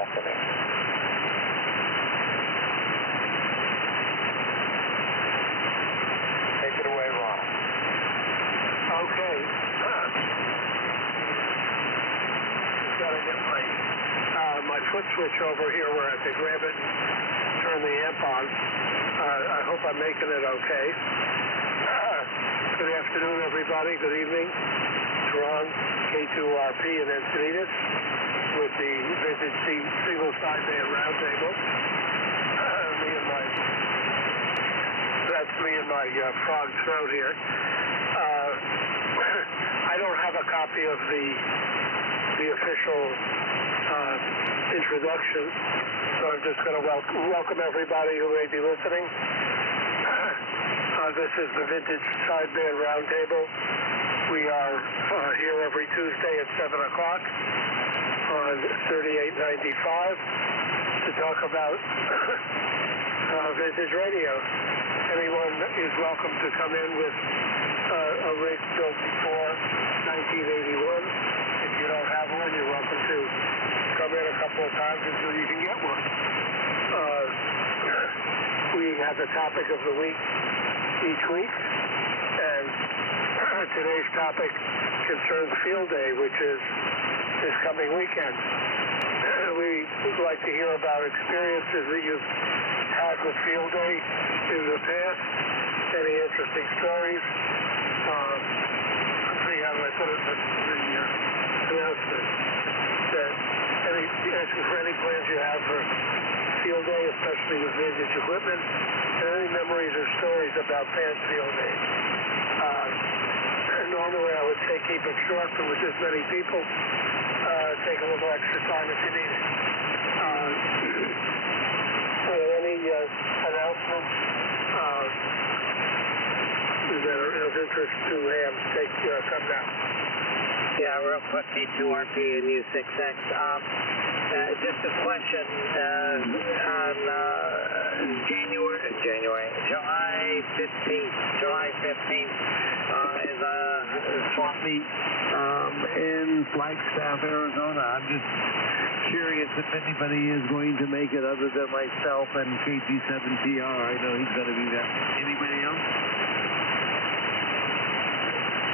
afternoon. Take it away, Ron. Okay. Got to get my foot switch over here where I can grab it and turn the amp on. I hope I'm making it okay. Good afternoon, everybody. Good evening. It's Ron, K2RP in Encinitas with the vintage single sideband round table. That's me and my frog throat here. I don't have a copy of the official introduction, so I'm just going to welcome everybody who may be listening. This is the Vintage Sideband Roundtable. We are here every Tuesday at 7 o'clock on 3895 to talk about vintage radio. Anyone is welcome to come in with a rig built before 1981. If you don't have one, you're welcome to come in a couple of times until you can get one. We have the topic of the week each week, and today's topic concerns Field Day, which is this coming weekend. We would like to hear about experiences that you've had with Field Day in the past, any interesting stories. Let's see, how do I put it in the announcement? Asking for any plans you have for Field Day, especially with vintage equipment, and any memories or stories about past Field Days. Normally I would say keep it short, but with this many people, take a little extra time if you need it. Are there any announcements that are of interest to Ham? Come down. Yeah, real quick, K2RP and U6X. Just a question on July 15th is a swap meet in Flagstaff, Arizona. I'm just curious if anybody is going to make it other than myself and KG7TR. I know he's going to be there. Anybody else?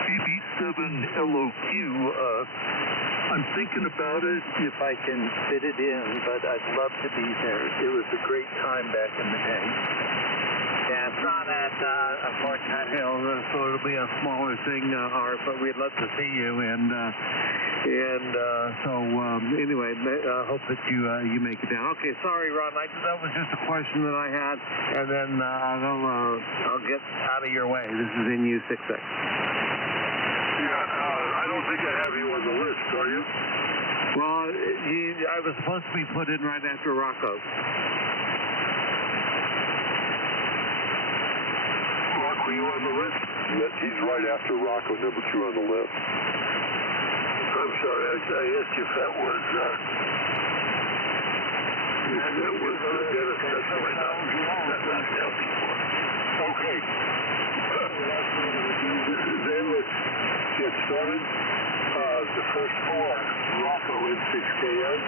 KB7LOQ, I'm thinking about it if I can fit it in, but I'd love to be there. It was a great time back in the day. Yeah, it's not at Fort Hill, so it'll be a smaller thing, Art, but we'd love to see you, anyway, hope that you make it down. Okay, sorry, Ron, that was just a question that I had, and then I'll get out of your way. This is in U6X. I don't think I have you on the list, are you? Well, I was supposed to be put in right after Rocco. Were you on the list? Yes, he's right after Rocco, number 2 on the list. I'm sorry, I asked you if that was, Dennis, that's right now. That was down before. Okay. Then let's get started. The first 4, Rocco N6KN.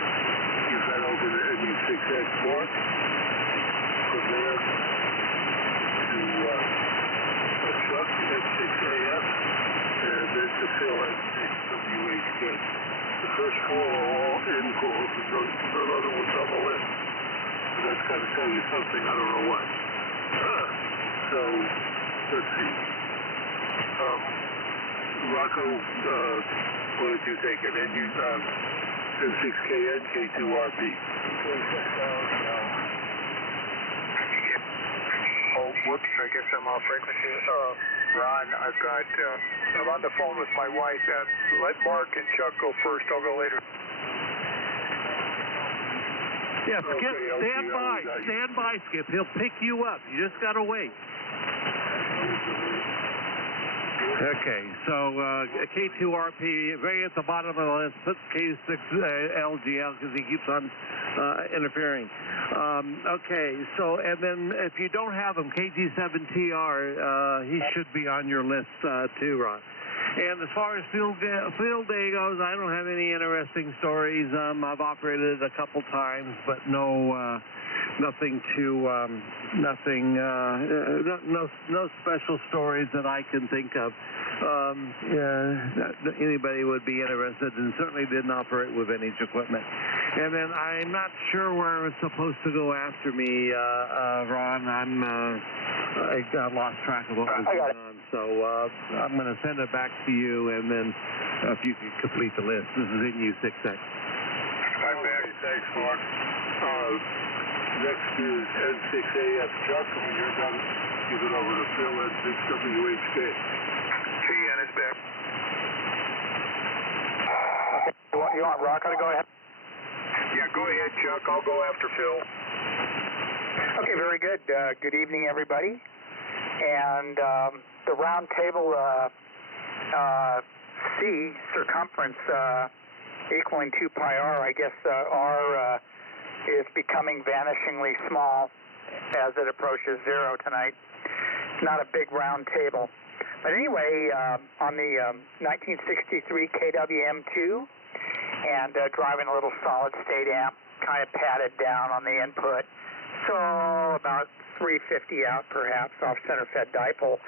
You've got over the NU6X mark. From there to Chuck N6AF, and then to Phil N6WHK. The first 4 are all in calls, and none other ones on the list. So that's got to tell you something, I don't know what. So, let's see. Rocco, what did you take it? N6KN, K2RP. Oh, whoops, I guess I'm off frequency. Ron, I'm on the phone with my wife. Let Mark and Chuck go first. I'll go later. Yeah, Skip, stand by, Skip. He'll pick you up. You just got to wait. Okay, so K2RP, very at the bottom of the list, put K6LGL because he keeps on interfering. Okay, so, and then if you don't have him, KG7TR, he should be on your list too, Ron. And as far as field day goes, I don't have any interesting stories. I've operated a couple times, but no special stories that I can think of. Anybody would be interested, and certainly didn't operate with vintage equipment. And then I'm not sure where it's supposed to go after me, Ron. I lost track of what was going on. So I'm going to send it back to you, and then if you can complete the list. This is in U6X. I'm back. Thanks, Mark. Next is N6AF Chuck. When you're done, give it over to Phil at 6WHK. CN is back. Okay, you want Rocco to go ahead? Yeah, go ahead, Chuck. I'll go after Phil. Okay, very good. Good evening, everybody. And the round table C circumference equaling 2 pi r, I guess r is becoming vanishingly small as it approaches 0 tonight. It's not a big round table. But anyway, on the 1963 KWM2 and driving a little solid state amp, kind of patted down on the input. So about 350 out perhaps off center fed dipole.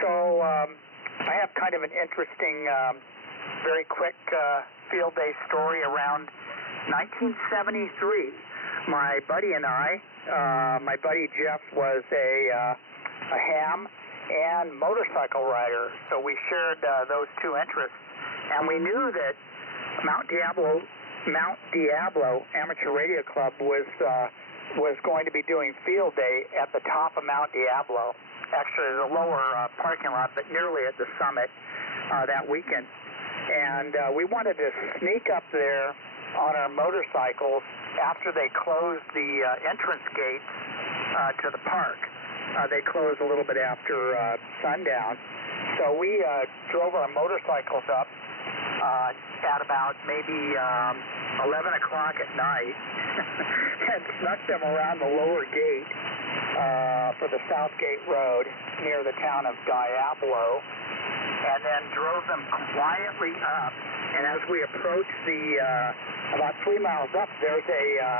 So I have kind of an interesting, very quick field day story around 1973. My buddy and I, my buddy Jeff was a ham and motorcycle rider, so we shared those two interests, and we knew that Mount Diablo Amateur Radio Club was going to be doing field day at the top of Mount Diablo, actually the lower parking lot, but nearly at the summit that weekend. And we wanted to sneak up there on our motorcycles after they closed the entrance gates to the park. They closed a little bit after sundown. So we drove our motorcycles up at about maybe 11 o'clock at night and snuck them around the lower gate for the South Gate Road near the town of Diablo, and then drove them quietly up. And as we approached the about 3 miles up, there's a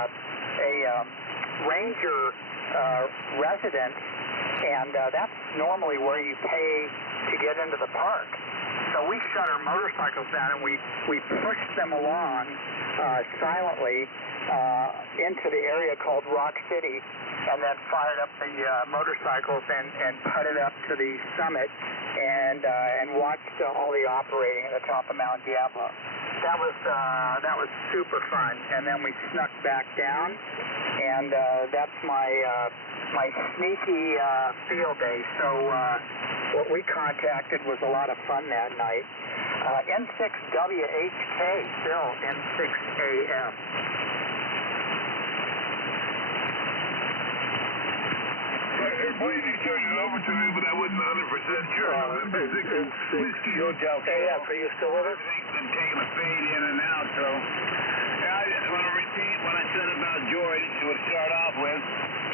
ranger residence, and that's normally where you pay to get into the park. So we shut our motorcycles down and we pushed them along silently into the area called Rock City, and then fired up the motorcycles and putted up to the summit and watched all the operating at the top of Mount Diablo. That was super fun. And then we snuck back down, and that's my sneaky field day. So what we contacted was a lot of fun that night. N6WHK, still N6AF. Brady turned it over to me, but I wasn't 100% sure. Whiskey Hotel KF, are you still with us? Everything's been taking a fade in and out, so I just want to repeat what I said about George to start off with.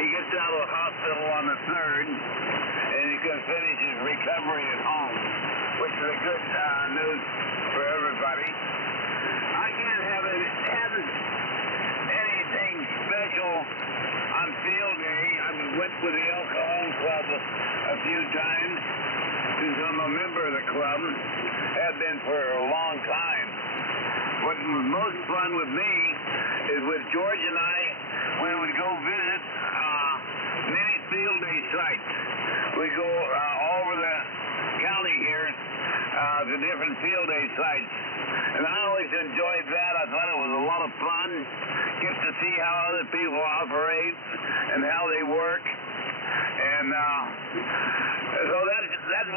He gets out of the hospital on the 3rd, and he's going to finish his recovery at home, which is a good news for everybody. I can't have anything special on field day. I went with the El Cajon Club a few times since I'm a member of the club, have been for a long time. What was most fun with me is with George and I when we go visit many field day sites. We go all over the county here to different field day sites. And I always enjoyed that. I thought it was a lot of fun. Get to see how other people operate and how they work. And so that's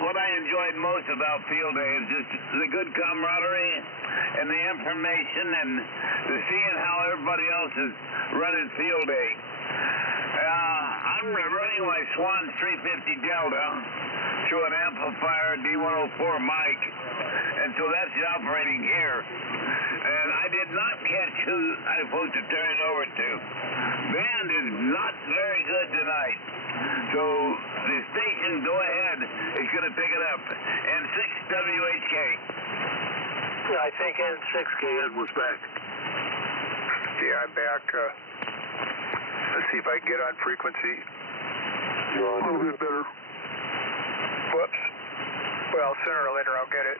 what I enjoyed most about field day, is just the good camaraderie and the information and the seeing how everybody else is running field day. I'm running my Swan 350 Delta to an amplifier D104 mic, and so that's the operating gear. And I did not catch who I'm supposed to turn it over to. Band is not very good tonight. So the station, go ahead, is going to pick it up. And 6 WHK. I think N6KN was back. Yeah, I'm back. Let's see if I can get on frequency. You're on. A little bit better. Whoops. Well, sooner or later I'll get it.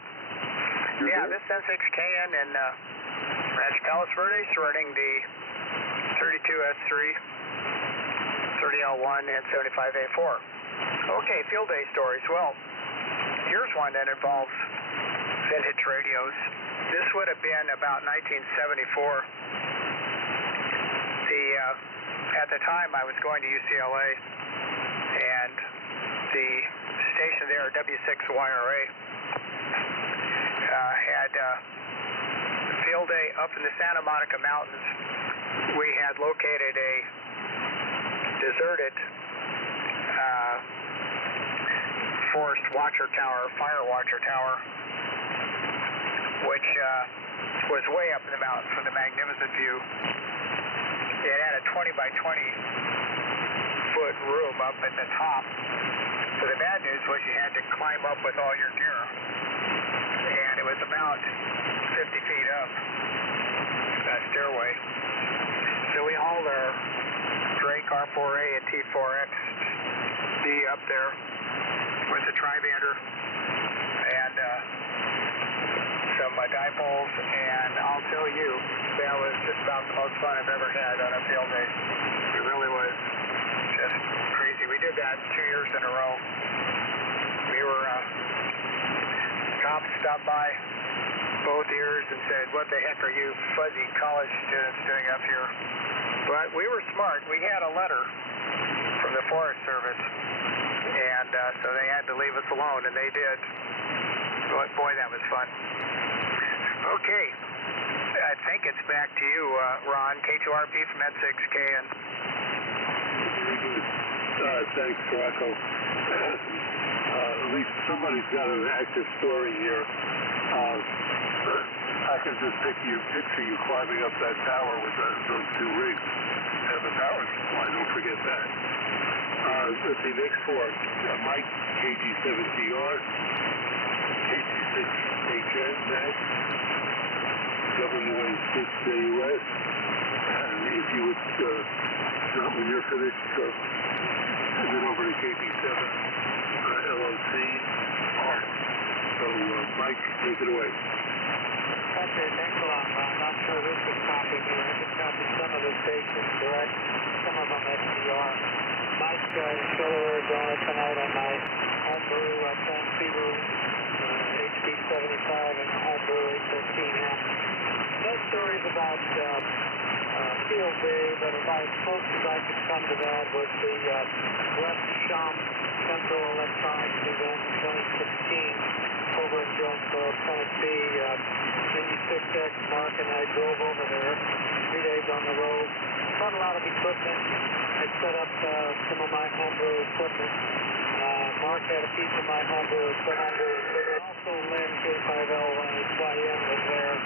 This N6KN in Ranch Palos Verdes running the 32S3, 30L1, and 75A4. Okay, field day stories. Well, here's one that involves vintage radios. This would have been about 1974. At the time I was going to UCLA, and the station there, W6YRA, had field day up in the Santa Monica Mountains. We had located a deserted forest watcher tower, fire watcher tower, which was way up in the mountains with a magnificent view. It had a 20 by 20 foot room up at the top. So the bad news was you had to climb up with all your gear. And it was about 50 feet up that stairway. So we hauled our Drake R4A and T4XD up there with the Tribander and some dipoles, and I'll tell you, that was just about the most fun I've ever had on a field day. It really was just crazy. We did that 2 years in a row. We were, cops stopped by both years and said, what the heck are you fuzzy college students doing up here? But we were smart. We had a letter from the Forest Service, and so they had to leave us alone, and they did. But boy, that was fun. Okay, I think it's back to you, Ron, K2RP from N6KN. Thanks, Rocco. At least somebody's got an active story here. I can just picture you climbing up that tower with those two rigs and the power supply. Don't forget that. Let's see, next four. Mike, KG7TR, KG6HN, Max, WA6AUS. And if you would, John, when you're finished, send it over to KG7 LOC. So, Mike, take it away. Okay, thanks a lot, Ron. Not sure this is copying here. I can copy some of the stations direct, some of them SDR. Mike in Schiller, Arizona tonight on my homebrew transceiver, HP75 and homebrew 813M. No stories about field day, but about as close as I could come to that was the West Shum Central Electronics event in 2016 over in Jonesboro, Tennessee. 96X Mark and I drove over there 3 days on the road. Brought a lot of equipment. I set up some of my homebrew equipment. Mark had a piece of my homebrew equipment. Also Lynn K5L1HYM was there.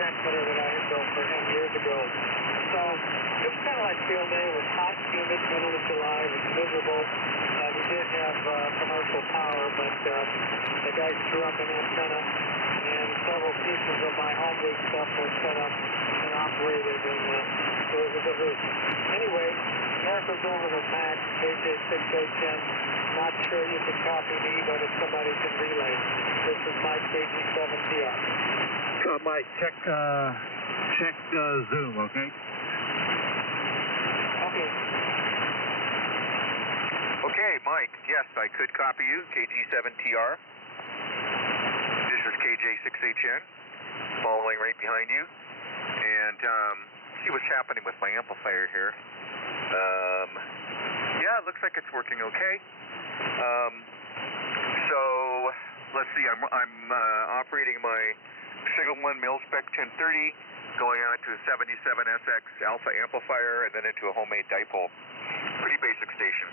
Transmitter that I had built for him years ago. So it was kind of like field day. It was hot, humid, middle of July. It was miserable. We did have commercial power, but the guys threw up an antenna, and several pieces of my homebrew stuff were set up and operated, and it was a good hoot. Anyway, Mark was over to Max, KJ6HN. Not sure you can copy me, but if somebody can relay. This is my KG7TR. Mike, check Zoom, okay? Okay. Okay, Mike, yes, I could copy you, KG7TR. This is KJ6HN, following right behind you. And see what's happening with my amplifier here. Yeah, it looks like it's working okay. So, let's see, I'm operating my Signal 1 mil-spec 1030, going on to a 77SX alpha amplifier, and then into a homemade dipole. Pretty basic station.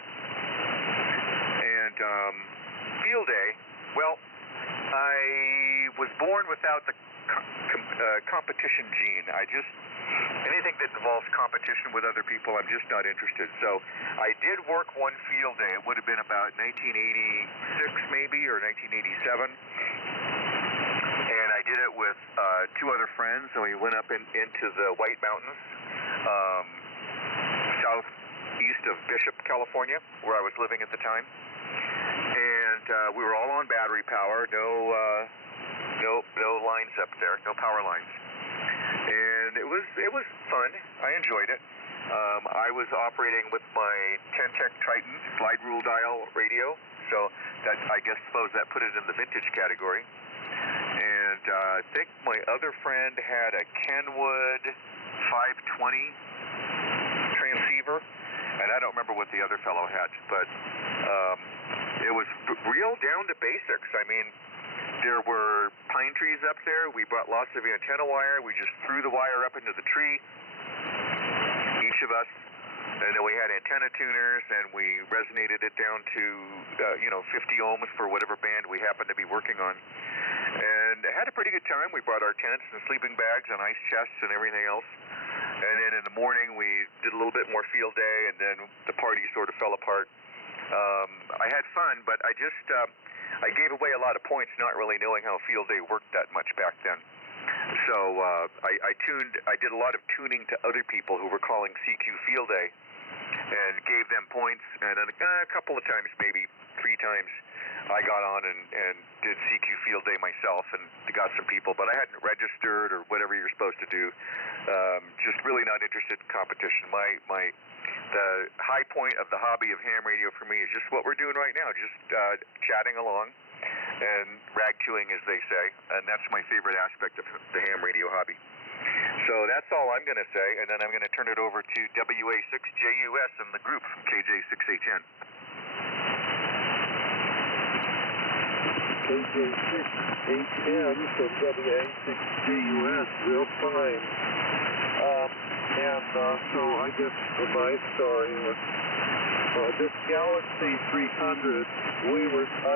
And field day, well, I was born without the competition gene. Anything that involves competition with other people, I'm just not interested. So I did work one field day. It would have been about 1986 maybe, or 1987. And I did it with two other friends, and we went up into the White Mountains, southeast of Bishop, California, where I was living at the time. And we were all on battery power, no lines up there, no power lines. And it was fun. I enjoyed it. I was operating with my Ten-Tech Triton slide rule dial radio, so that suppose that put it in the vintage category. And I think my other friend had a Kenwood 520 transceiver, and I don't remember what the other fellow had, but it was real down to basics. I mean, there were pine trees up there. We brought lots of antenna wire. We just threw the wire up into the tree, each of us, and then we had antenna tuners, and we resonated it down to 50 ohms for whatever band we happened to be working on. And I had a pretty good time. We brought our tents and sleeping bags and ice chests and everything else. And then in the morning we did a little bit more field day, and then the party sort of fell apart. I had fun, but I gave away a lot of points not really knowing how field day worked that much back then. So I did a lot of tuning to other people who were calling CQ field day and gave them points, and then a couple of times, maybe 3 times, I got on and did CQ field day myself and got some people, but I hadn't registered or whatever you're supposed to do. Just really not interested in competition. The high point of the hobby of ham radio for me is just what we're doing right now, just chatting along and rag chewing, as they say, and that's my favorite aspect of the ham radio hobby. So that's all I'm going to say, and then I'm going to turn it over to WA6JUS and the group from KJ6HN. KJ6HN from WA6JUS, real fine. So I guess my story was this Galaxy 300. I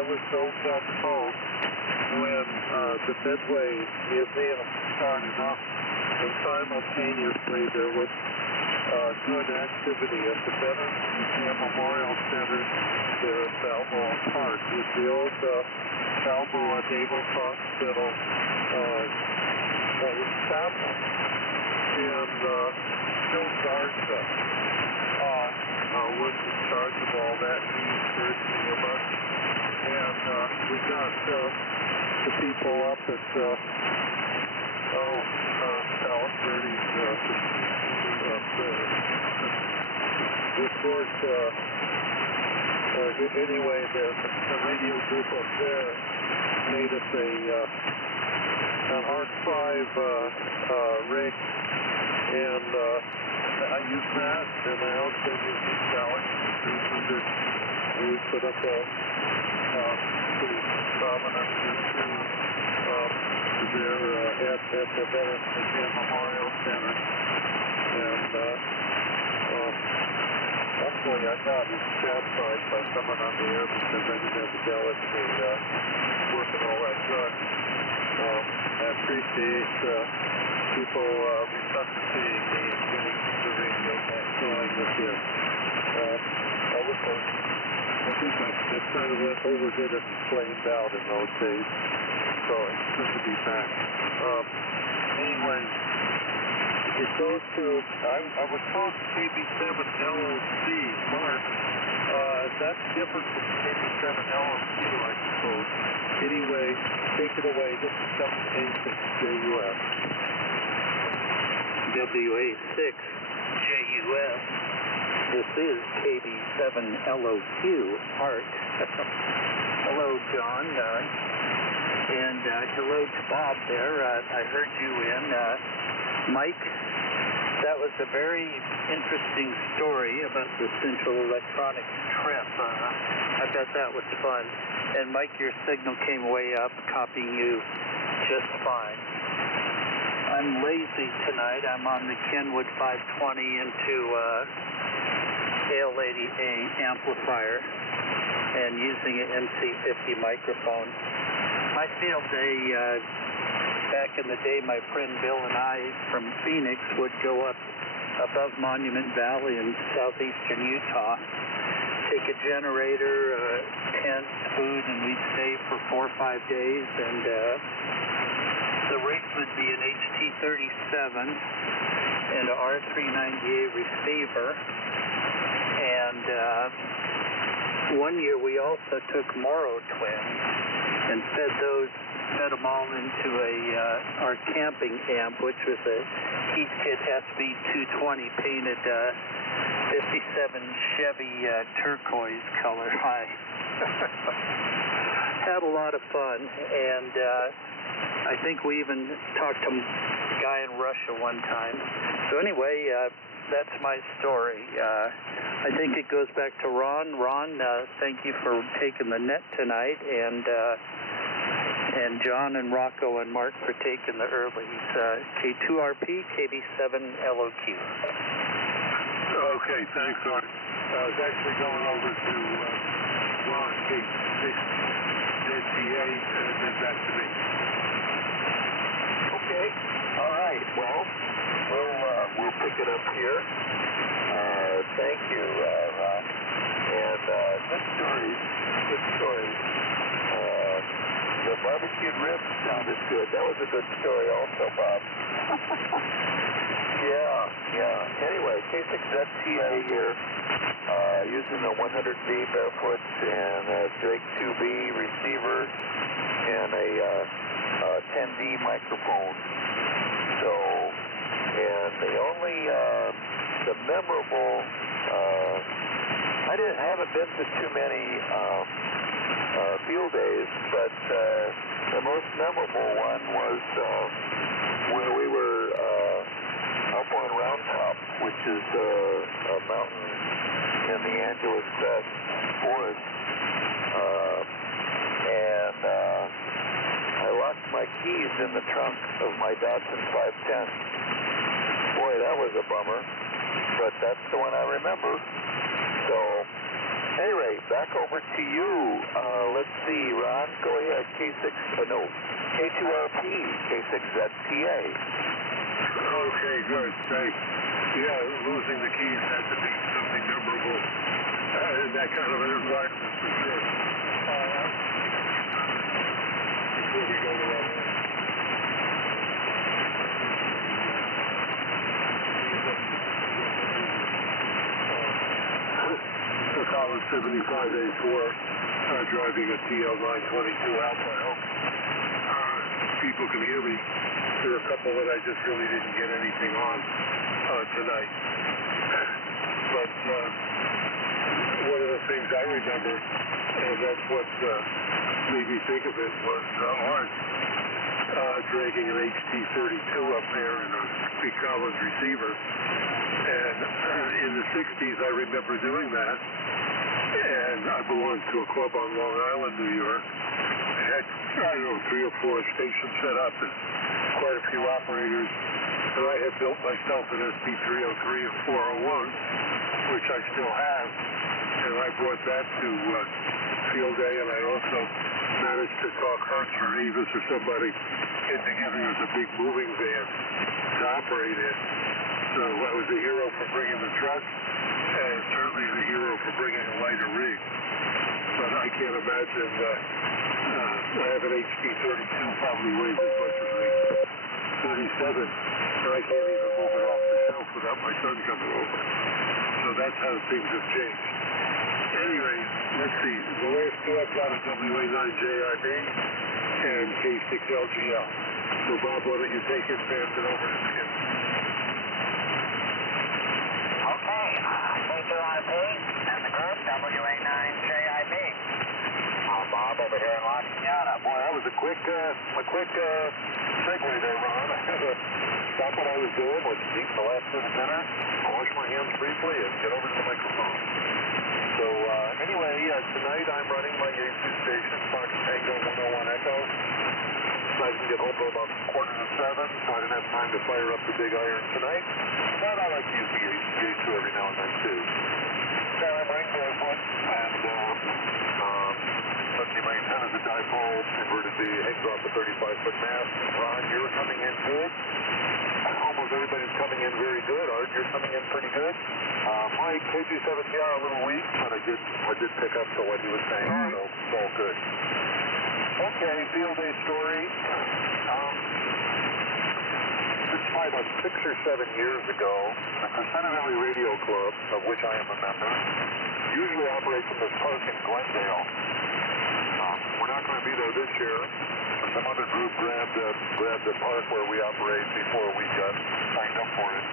was so gung-ho when the Midway Museum started up, and simultaneously there was good activity at the Veterans Museum Memorial Center there at Balboa Park, with the old Balboa Naval Hospital chapel, and Bill Garza was in charge of all that. He encouraged me a bunch, and we got the people up at Palisades, of course, anyway, the radio group up there made us an Arc 5 rig, and I used that, and I also used the Galaxy 300. We put up a pretty prominent YouTube there at the Veterans Museum Memorial Center, and actually I got chastised by someone on the air because I didn't have the Galaxy working all that good. I appreciate people resuscitating me and getting the radio back going with you. I think I kind of overdid it and flamed out in those days, so it's good to be back. Anyway, it goes to, I was told KB7LOC, Mark. That's different from KB7LOQ, I suppose. Anyway, take it away. This is WA6JUS. WA6JUS. This is KB7LOQ, Art. Hello, John. And hello to Bob there. I heard you in. Mike, that was a very interesting story about the Central Electronics trip. I bet that was fun. And Mike, your signal came way up, copying you just fine. I'm lazy tonight. I'm on the Kenwood 520 into KL80A amplifier and using an MC50 microphone. My field day, back in the day, my friend Bill and I from Phoenix would go up above Monument Valley in southeastern Utah, take a generator, tent, food, and we'd stay for 4 or 5 days, and the rig would be an HT37 and a R390A receiver. And one year we also took Morrow twins and fed them all into our camping amp, which was a Heathkit SB220 painted 57 Chevy turquoise color. I had a lot of fun, and I think we even talked to a guy in Russia one time. So anyway, that's my story. I think it goes back to Ron. Ron, thank you for taking the net tonight, and John and Rocco and Mark for taking the earlies. K2RP, KB7LOQ. Okay, thanks, Ron. I was actually going over to Ron, K6ZTA, and then back to me. Okay. All right. Well, we'll pick it up here. Thank you, Ron. And good stories. Good stories. The barbecued ribs sounded good. That was a good story also, Bob. Yeah. Anyway, K6ZTA here, using the 100D barefoot and a Drake 2B receiver and a 10D microphone. So, and the only, the memorable, I haven't been to too many field days, but the most memorable one was when we were up on Round Top, which is a mountain in the Angeles Crest Forest, and I lost my keys in the trunk of my Datsun 510. Boy, that was a bummer, but that's the one I remember. So, anyway, back over to you. Let's see, Ron, go ahead. K2RP, K6ZTA. Okay, good, thanks. Yeah, losing the keys had to be something memorable in that kind of an environment, for sure. Before we go to our took all of 75 days to work, driving a TL922 Alpha. I hope people can hear me. There are a couple that I just really didn't get anything on tonight. But one of the things I remember, and that's what made me think of it, was Art dragging an HT32 up there in a big Collins receiver. And in the 60s, I remember doing that. And I belonged to a club on Long Island, New York. It had, 3 or 4 stations set up and quite a few operators. And I had built myself an SB303 and 401, which I still have. And I brought that to field day, and I also managed to talk Hertz or Avis or somebody into giving us a big moving van to operate in. So I was a hero for bringing the truck, and certainly the hero for bringing a lighter rig. But I can't imagine I have an HT32, probably weighs as much as a 37, and I can't even move it off the shelf without my son coming over. So that's how things have changed. Anyway, let's see. The last two I've got a WA9JIB and K6LGL. So Bob, why don't you take it and pass it over to Skip? Okay, K2RP and the group, WA9JIB. Bob over here in La Cunada. Boy, that was a quick segue there, Ron. I had to stop what I was doing, was eating the last bit of dinner, wash my hands briefly, and get over to the microphone. So anyway, tonight I'm running my A2 station, Fox Tango 101 Echo. I didn't get home till about 6:45, so I didn't have time to fire up the big iron tonight. But I like to use the A2 every now and then too. I'm Ring Barefoot, and let's see, my antenna's a dipole, inverted V, hangs off the 35-foot mast. Ron, you're coming in good. Almost everybody's coming in very good. Art, you're coming in pretty good. Mike, KG7TR, a little weak, but I did pick up to what he was saying, so it's all good. Okay, field day story. This is probably about 6 or 7 years ago, the Crescenta Valley Radio Club, of which I am a member, usually operates from this park in Glendale. We're not going to be there this year. Some other group grabbed the park where we operate before we got signed up for it.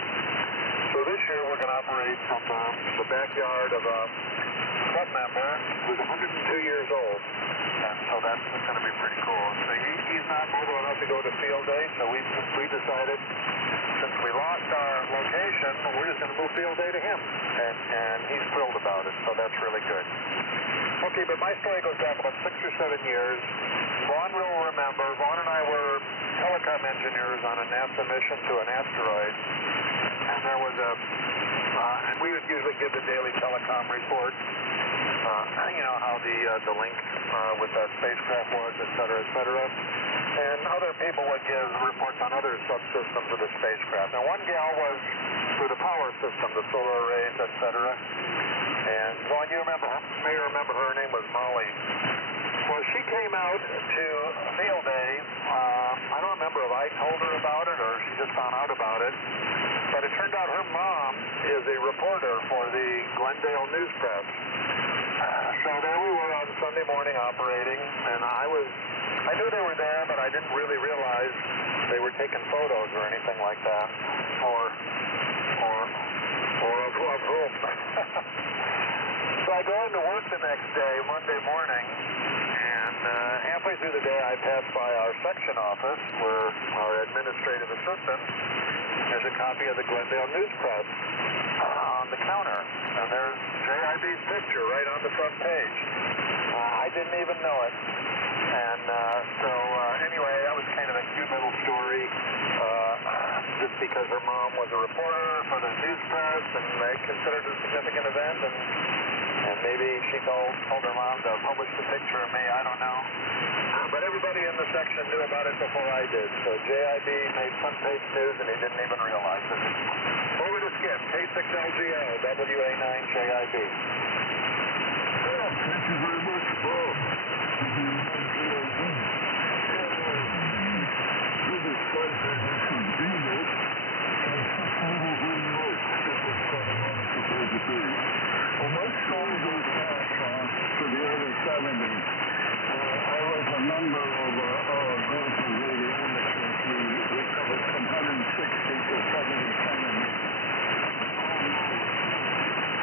So this year we're going to operate from the backyard of a club member who's 102 years old. And so that's going to be pretty cool. So he's not mobile enough to go to field day, so we decided, since we lost our location, we're just going to move field day to him. And he's thrilled about it, so that's really good. Okay, but my story goes back about 6 or 7 years. Vaughn will remember, Vaughn and I were telecom engineers on a NASA mission to an asteroid. And there was and we would usually give the daily telecom report. You know how the link with the spacecraft was, et cetera, et cetera. And other people would give reports on other subsystems of the spacecraft. Now, one gal was for the power system, the solar arrays, et cetera. And Vaughn, you may remember her name was Molly. Well, she came out to field day. I don't remember if I told her about it or she just found out about it. But it turned out her mom is a reporter for the Glendale News Press. So there we were on Sunday morning operating, and I knew they were there, but I didn't really realize they were taking photos or anything like that, or of whom. So I go into work the next day, Monday morning, and halfway through the day I pass by our section office where our administrative assistant, there's a copy of the Glendale News Press on the counter, and there's JIB's picture right on the front page. I didn't even know it. And so anyway, that was kind of a cute little story, just because her mom was a reporter for the news press, and they considered it a significant event, and maybe she told her mom to publish the picture of me, I don't know. But everybody in the section knew about it before I did, so JIB made front page news, and he didn't even realize it. Over to Skip, K6LGL, WA9JIB. Well, thank you very much, Bob. This is Flight Technician B-Note. Well, my story goes back to the early 70s. I was a member of a group of radiometers. We covered from 160 to 70 centimeters.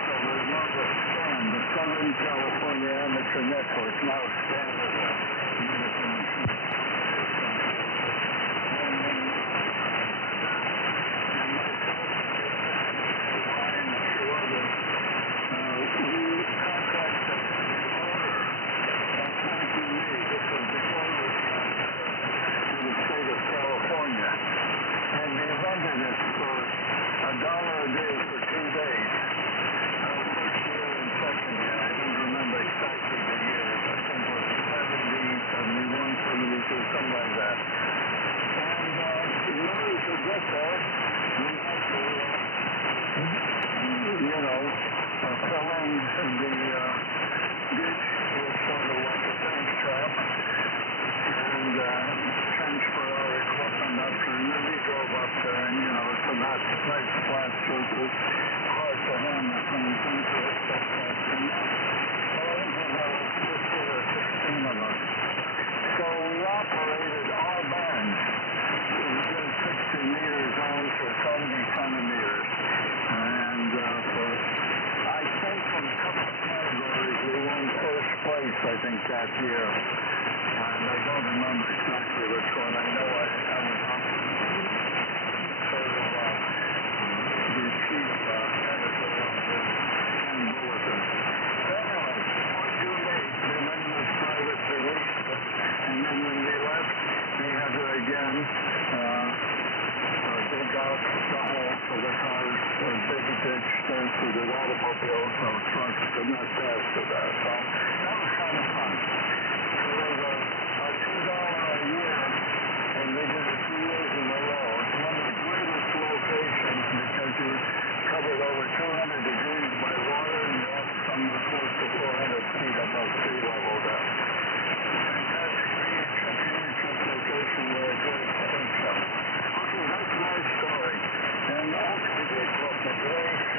So we're not the SCAN, the Southern California Amateur Network, now SCAN is a unit machine. I think that year, and I don't remember exactly which one. I know I was up sort of the chief editor of the Scan Bulletin. Anyway, on June 8th, they went in this private release, and then when they left, they had to again dig out the hole for the cars, dig it 6-inch sensor that automobiles or trucks could not pass to that. So that was kind of fun. It was a $2 a year, and they did it 2 years in a row. It's one of the greatest locations because you're covered over 200 degrees by water, and you're up some close to 400 feet above sea level there. Fantastic championship location where a great sprint show. Okay, that's my story. And also the equipment race,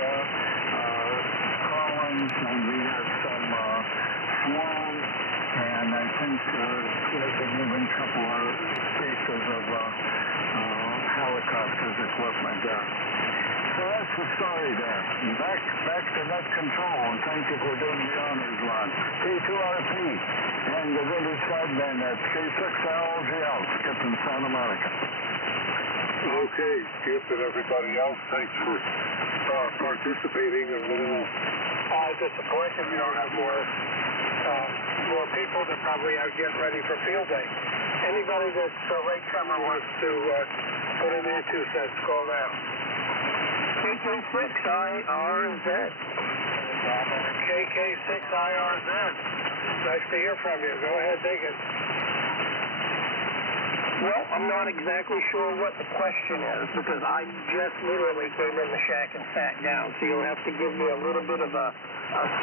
Collins, and we had some Swan, and I think there's even a couple of pieces of helicopters equipment there. So that's the story there. And back to net control, and thank you for doing the honors, Ron. K2RP and the village sideband at K6LGL, Skip in Santa Monica. Okay, Skip and everybody else, thanks for participating. A little disappointed we don't have more people that probably are getting ready for field day. Anybody that's late comer wants to put in their 2 cents, call now. KK6IRZ. KK6IRZ. Nice to hear from you. Go ahead, dig it. Well, I'm not exactly sure what the question is because I just literally came in the shack and sat down, so you'll have to give me a little bit of a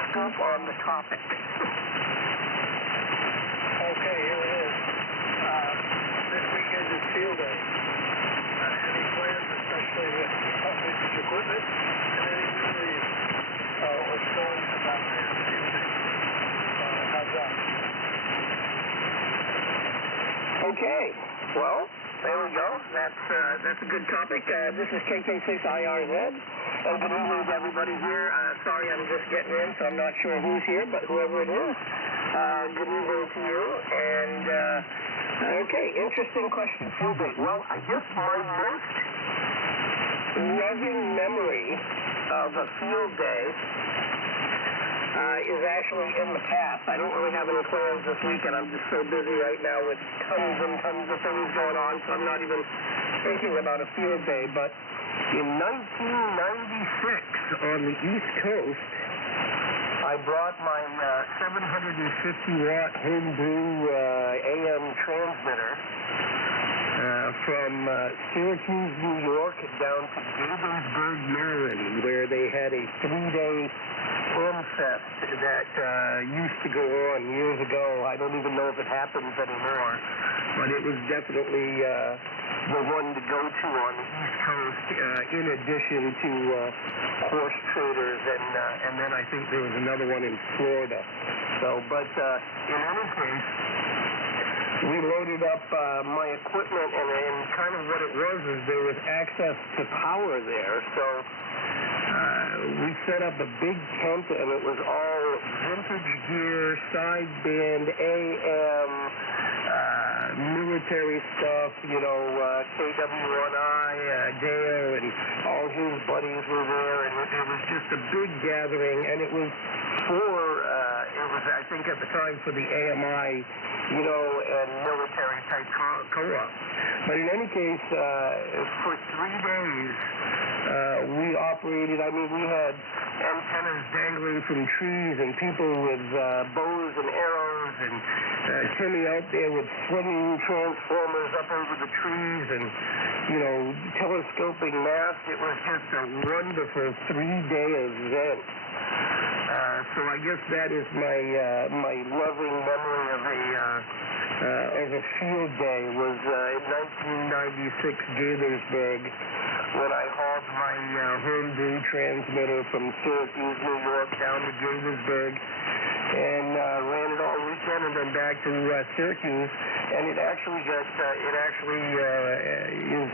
scoop on the topic. Okay, here it is. This weekend is field day. Any plans, especially with equipment, and any memories or stories about field day? How's that? Okay, well, there we go. That's a good topic. This is KK6IRZ, and good evening to everybody here. Sorry I'm just getting in, so I'm not sure who's here, but whoever it is, good evening to you. And, okay, interesting question. Field day. Well, I guess my most loving memory of a field day is actually in the past. I don't really have any plans this weekend. I'm just so busy right now with tons and tons of things going on, so I'm not even thinking about a field day. But in 1996, on the East Coast, I brought my 750-watt homebrew AM transmitter from Syracuse, New York, down to Gaithersburg, Maryland, where they had a 3-day film fest that used to go on years ago. I don't even know if it happens anymore, but it was definitely the one to go to on the East Coast, in addition to horse traders, and then I think there was another one in Florida. So, but in any case, we loaded up my equipment, and kind of what it was is there was access to power there, so we set up a big tent, and it was all vintage gear, sideband, AM, military stuff, KW1I, Dale, and all his buddies were there, and it was just a big gathering, and it was I think at the time for the AMI, and military type co-op. But in any case, for 3 days, we operated, we had antennas dangling from trees and people with bows and arrows, and Timmy out there with swinging transformers up over the trees and, telescoping masts. It was just a wonderful 3-day event. So I guess that is my loving memory of a field day was in 1996 Gaithersburg, when I hauled my homebrew transmitter from Syracuse, New York, down to Gaithersburg, and ran it all weekend, and then back to Syracuse. And it actually is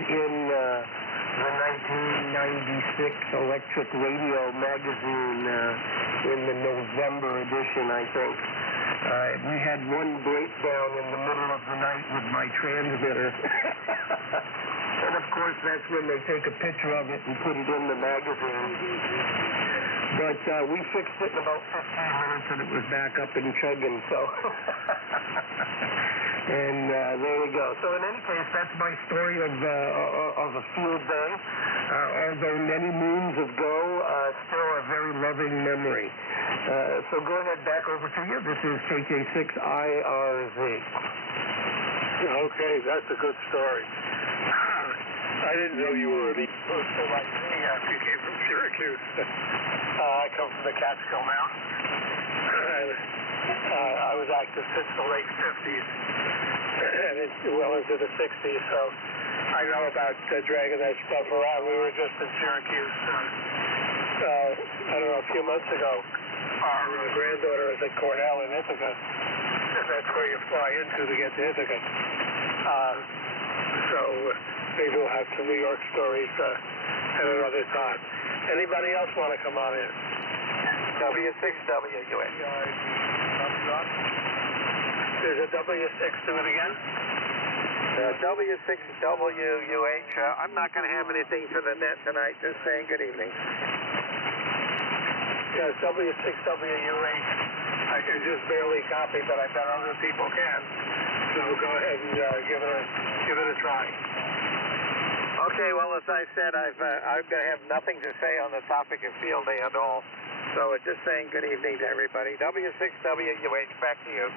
in the 1996 Electric Radio magazine in the November edition, I think. We had one breakdown in the middle of the night with my transmitter. And of course, that's when they take a picture of it and put it in the magazine. But we fixed it in about 15 minutes, and it was back up and chugging, so. And there you go. So in any case, that's my story of a field day. Although many moons ago, loving memory. So go ahead, back over to you. This is KK6IRZ. Okay, that's a good story. I didn't know you were an East Coaster like me after you came from Syracuse. I come from the Catskill Mountains. I was active since the late 50s and well into the 60s, so I know about dragging that stuff around. We were just in Syracuse, I don't know, a few months ago. Our granddaughter is at Cornell in Ithaca, and that's where you fly into to get to Ithaca. So maybe we'll have some New York stories at another time. Anybody else want to come on in? W6WUH. There's a W6, do it again? W6WUH. I'm not going to have anything for the net tonight, just saying good evening. Yes, W6WUH. I can just barely copy, but I bet other people can. So go ahead and give it a try. Okay, well, as I said, I'm going to have nothing to say on the topic of field day at all. So just saying good evening to everybody. W6WUH, back to you.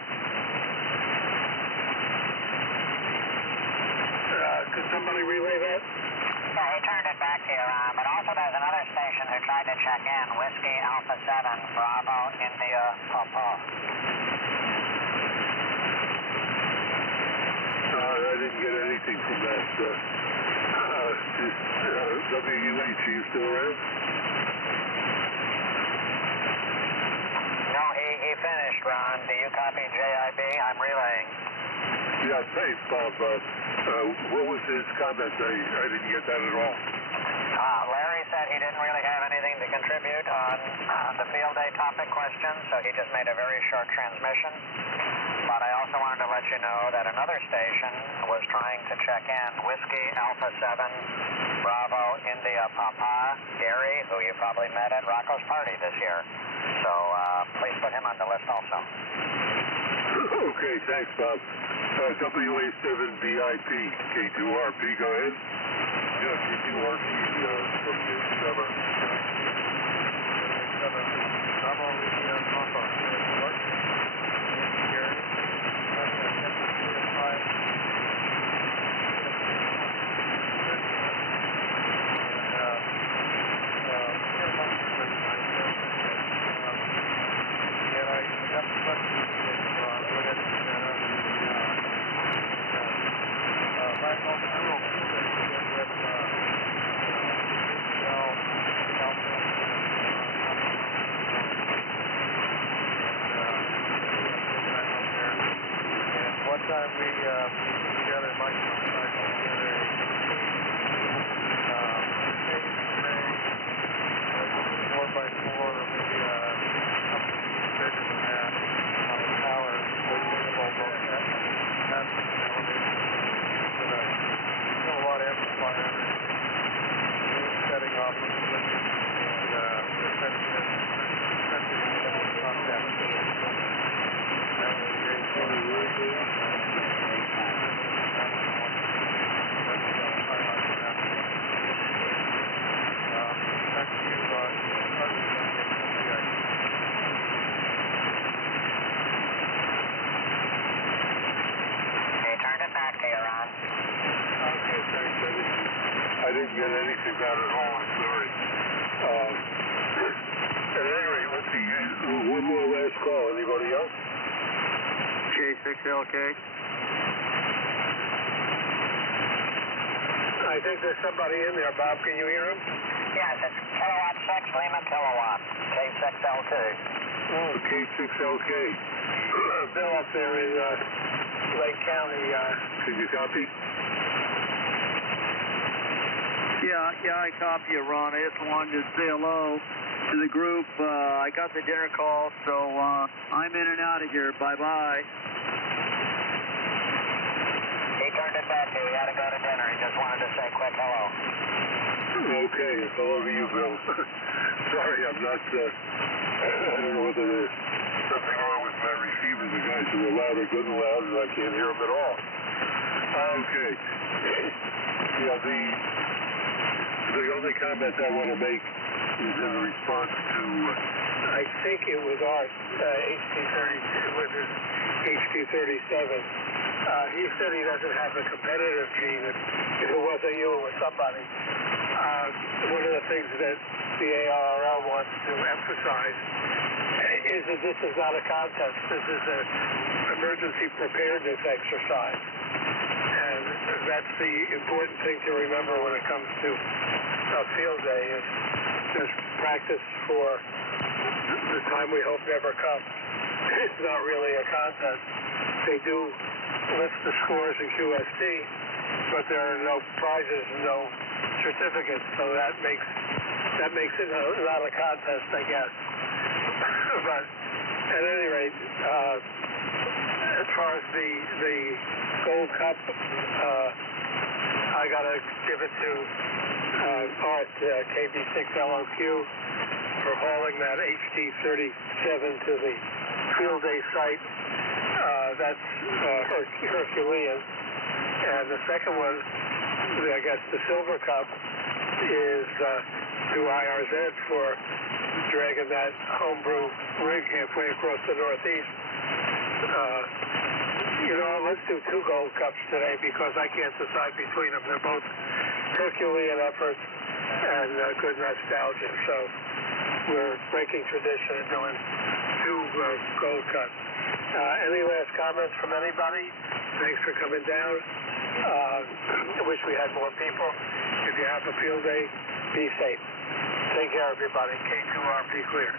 Could somebody relay that? Yeah, he turned it back to you, Ron. But also there's another station who tried to check in. Whiskey Alpha 7, Bravo, India, Papa. I didn't get anything from that. WUH, are you still around? No, he finished, Ron. Do you copy JIB? I'm relaying. Yeah, thanks, Bob. What was his comment? I didn't get that at all. Larry said he didn't really have anything to contribute on the field day topic question, so he just made a very short transmission. But I also wanted to let you know that another station was trying to check in. Whiskey Alpha 7, Bravo, India, Papa, Gary, who you probably met at Rocco's party this year. So please put him on the list also. Okay, thanks, Bob. WA7VIP, K2RP, go ahead. Yeah, K2RP, W7. Bravo, India, Papa. Gary. One time we together, Mike and I put together a 4x4, maybe a couple of feet bigger than that, on a tower, rotatable boat net, that's an elevation with a kilowatt amplifier, setting off of the switch, and we're sensing it contact. That was very cool. I didn't get anything out at all, I'm sorry. At any rate, let's see, one more last call. Anybody else? K6LK. I think there's somebody in there, Bob. Can you hear him? Yes, it's kilowatt 6, Lima kilowatt, K6LK. Oh, K6LK. Bill up there in Lake County. Can you copy? Yeah, I copy you, Ron. I just wanted to say hello to the group. I got the dinner call, so I'm in and out of here. Bye-bye. He turned it back to you. He had to go to dinner. He just wanted to say quick hello. Okay, hello to you, Bill. Sorry, I'm not, I don't know whether there's something wrong with my receiver. The guys who are loud are good and loud, and I can't hear them at all. Okay. Yeah, the The only comment I want to make is in response to, I think it was Art, with his HD37. He said he doesn't have the competitive gene. If it wasn't you, it was somebody. One of the things that the ARRL wants to emphasize is that this is not a contest. This is an emergency preparedness exercise. And that's the important thing to remember when it comes to a field day is just practice for the time we hope never comes. It's not really a contest. They do list the scores in QST, but there are no prizes and no certificates, so that makes it not a contest, I guess. But at any rate, as far as the Gold Cup, I gotta give it to Art, KB6LOQ, for hauling that HD37 to the field day site. That's Herculean. And the second one, I guess the Silver Cup, is to IRZ for dragging that homebrew rig halfway across the Northeast. Let's do 2 Gold Cups today because I can't decide between them. They're both Herculean efforts and good nostalgia. So we're breaking tradition and doing 2 Gold Cups. Any last comments from anybody? Thanks for coming down. I wish we had more people. If you have a field day, be safe. Take care, everybody. K2RP clear.